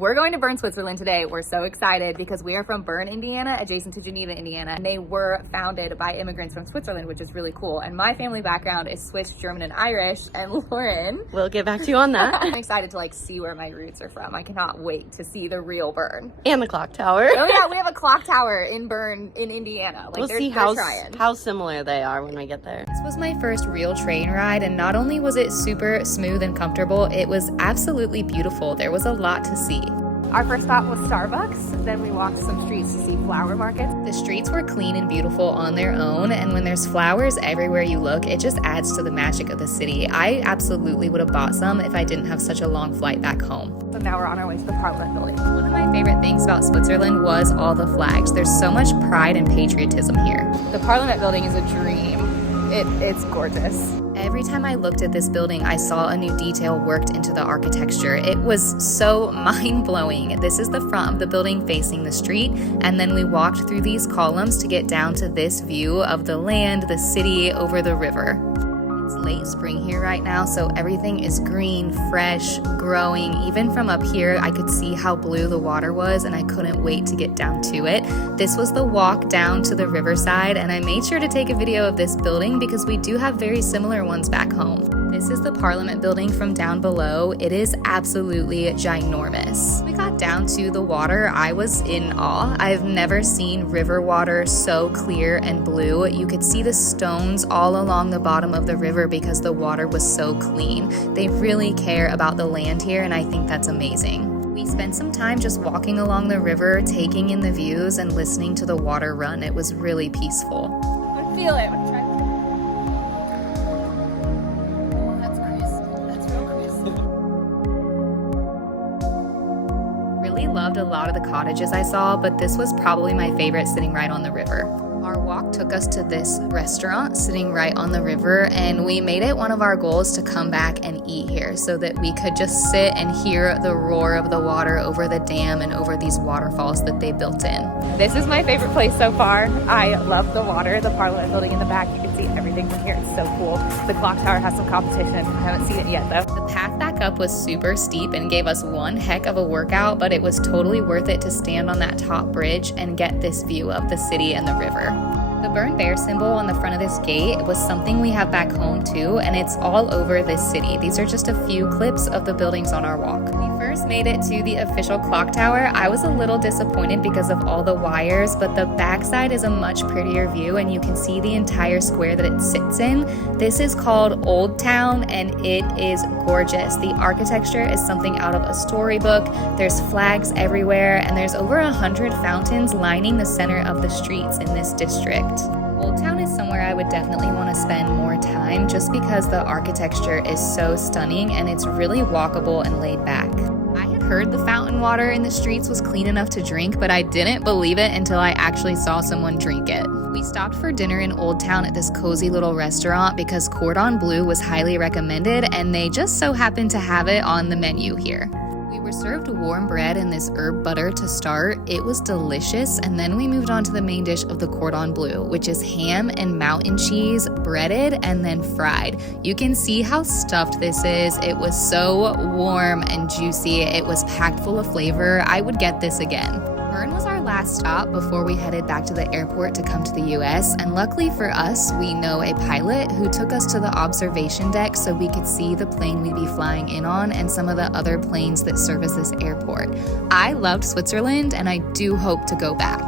We're going to Bern, Switzerland today. We're so excited because we are from Bern, Indiana, adjacent to Geneva, Indiana. And they were founded by immigrants from Switzerland, which is really cool. And my family background is Swiss, German, and Irish. And Lauren, we'll get back to you on that. I'm excited to see where my roots are from. I cannot wait to see the real Bern. And the clock tower. Oh yeah, we have a clock tower in Bern, in Indiana. We'll see how similar they are when we get there. This was my first real train ride, and not only was it super smooth and comfortable, it was absolutely beautiful. There was a lot to see. Our first stop was Starbucks, then we walked some streets to see flower markets. The streets were clean and beautiful on their own, and when there's flowers everywhere you look, it just adds to the magic of the city. I absolutely would have bought some if I didn't have such a long flight back home. So now we're on our way to the Parliament building. One of my favorite things about Switzerland was all the flags. There's so much pride and patriotism here. The Parliament building is a dream. It's gorgeous. Every time I looked at this building, I saw a new detail worked into the architecture. It was so mind-blowing. This is the front of the building facing the street, and then we walked through these columns to get down to this view of the land, the city, over the river. It's late spring here right now, so everything is green, fresh, growing. Even from up here, I could see how blue the water was, and I couldn't wait to get down to it. This was the walk down to the riverside, and I made sure to take a video of this building because we do have very similar ones back home. This is the Parliament building from down below. It is absolutely ginormous. We got down to the water. I was in awe. I've never seen river water so clear and blue. You could see the stones all along the bottom of the river because the water was so clean. They really care about the land here, and I think that's amazing. We spent some time just walking along the river, taking in the views and listening to the water run. It was really peaceful. I feel it. I'm trying to... Oh, that's crisp. That's real crisp. Really loved a lot of the cottages I saw, but this was probably my favorite, sitting right on the river. Our walk took us to this restaurant sitting right on the river, and we made it one of our goals to come back and eat here so that we could just sit and hear the roar of the water over the dam and over these waterfalls that they built in. This is my favorite place so far. I love the water, the Parliament building in the back. You can see everything from here. It's so cool. The clock tower has some competition. I haven't seen it yet though. The path back up was super steep and gave us one heck of a workout, but it was totally worth it to stand on that top bridge and get this view of the city and the river. The Bern bear symbol on the front of this gate was something we have back home too, and it's all over this city. These are just a few clips of the buildings on our walk. When we first made it to the official clock tower, I was a little disappointed because of all the wires, but the backside is a much prettier view and you can see the entire square that it sits in. This is called Old Town and it is gorgeous. The architecture is something out of a storybook. There's flags everywhere and there's over 100 fountains lining the center of the streets in this district. Old Town is somewhere I would definitely want to spend more time just because the architecture is so stunning and it's really walkable and laid back. I had heard the fountain water in the streets was clean enough to drink, but I didn't believe it until I actually saw someone drink it. We stopped for dinner in Old Town at this cozy little restaurant because cordon bleu was highly recommended and they just so happened to have it on the menu here. We were served warm bread and this herb butter to start. It was delicious, and then we moved on to the main dish of the cordon bleu, which is ham and mountain cheese, breaded and then fried. You can see how stuffed this is. It was so warm and juicy. It was packed full of flavor. I would get this again. Bern was our last stop before we headed back to the airport to come to the US, and luckily for us, we know a pilot who took us to the observation deck so we could see the plane we'd be flying in on and some of the other planes that service this airport. I loved Switzerland and I do hope to go back.